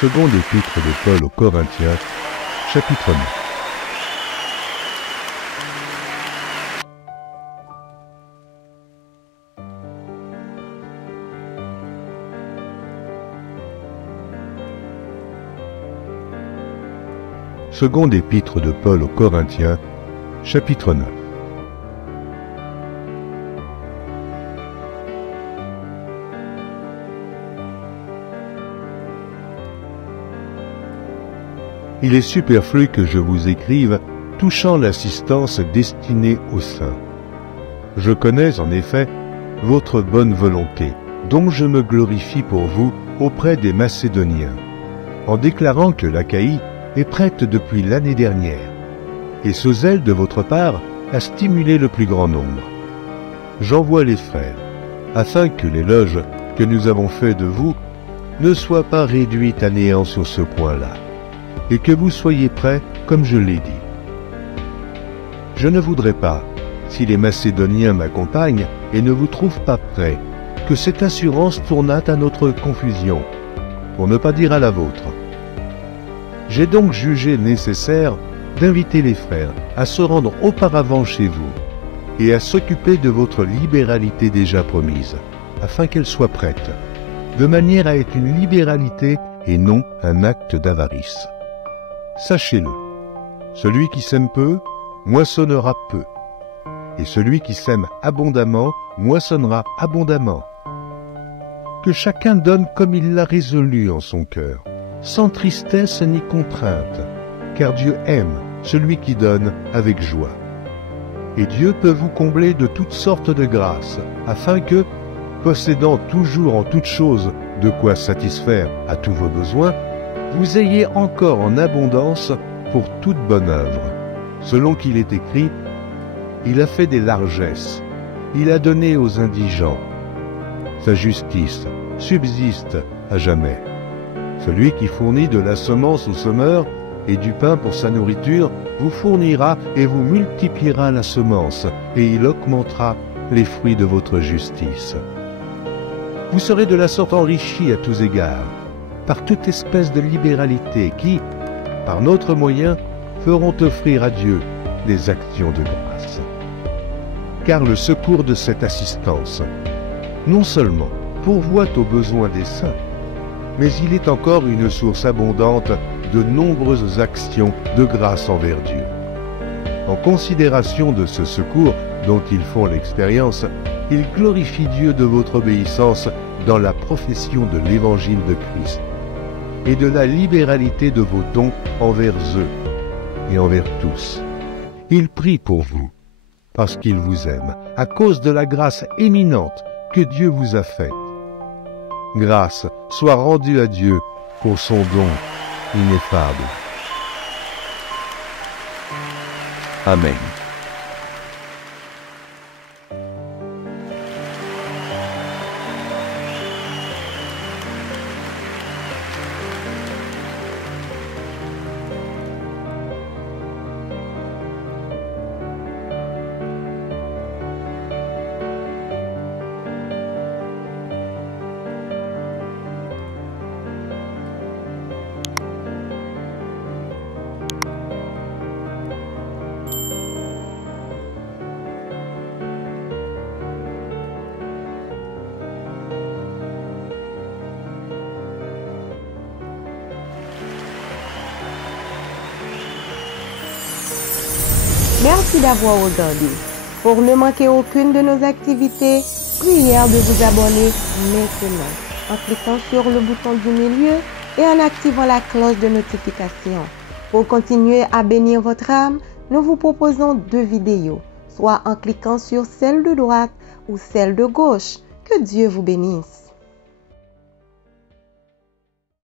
Seconde épître de Paul aux Corinthiens, chapitre 9. Seconde épître de Paul aux Corinthiens, chapitre 9. Il est superflu que je vous écrive touchant l'assistance destinée aux saints. Je connais en effet votre bonne volonté, dont je me glorifie pour vous auprès des Macédoniens, en déclarant que l'Achaïe est prête depuis l'année dernière, et ce zèle de votre part a stimulé le plus grand nombre. J'envoie les frères, afin que l'éloge que nous avons fait de vous ne soit pas réduit à néant sur ce point-là, et que vous soyez prêts comme je l'ai dit. Je ne voudrais pas, si les Macédoniens m'accompagnent et ne vous trouvent pas prêts, que cette assurance tournât à notre confusion, pour ne pas dire à la vôtre. J'ai donc jugé nécessaire d'inviter les frères à se rendre auparavant chez vous et à s'occuper de votre libéralité déjà promise, afin qu'elle soit prête, de manière à être une libéralité et non un acte d'avarice. Sachez-le, celui qui sème peu, moissonnera peu, et celui qui sème abondamment, moissonnera abondamment. Que chacun donne comme il l'a résolu en son cœur, sans tristesse ni contrainte, car Dieu aime celui qui donne avec joie. Et Dieu peut vous combler de toutes sortes de grâces, afin que, possédant toujours en toutes choses de quoi satisfaire à tous vos besoins, vous ayez encore en abondance pour toute bonne œuvre. Selon qu'il est écrit, il a fait des largesses, il a donné aux indigents. Sa justice subsiste à jamais. Celui qui fournit de la semence au semeur et du pain pour sa nourriture vous fournira et vous multipliera la semence, et il augmentera les fruits de votre justice. Vous serez de la sorte enrichis à tous égards, par toute espèce de libéralité qui, par notre moyen, feront offrir à Dieu des actions de grâce. Car le secours de cette assistance, non seulement pourvoit aux besoins des saints, mais il est encore une source abondante de nombreuses actions de grâce envers Dieu. En considération de ce secours dont ils font l'expérience, ils glorifient Dieu de votre obéissance dans la profession de l'évangile de Christ et de la libéralité de vos dons envers eux et envers tous. Ils prient pour vous, parce qu'ils vous aiment, à cause de la grâce éminente que Dieu vous a faite. Grâce soit rendue à Dieu pour son don ineffable. Amen. Merci d'avoir regardé. Pour ne manquer aucune de nos activités, prière de vous abonner maintenant en cliquant sur le bouton du milieu et en activant la cloche de notification. Pour continuer à bénir votre âme, nous vous proposons 2 vidéos, soit en cliquant sur celle de droite ou celle de gauche. Que Dieu vous bénisse.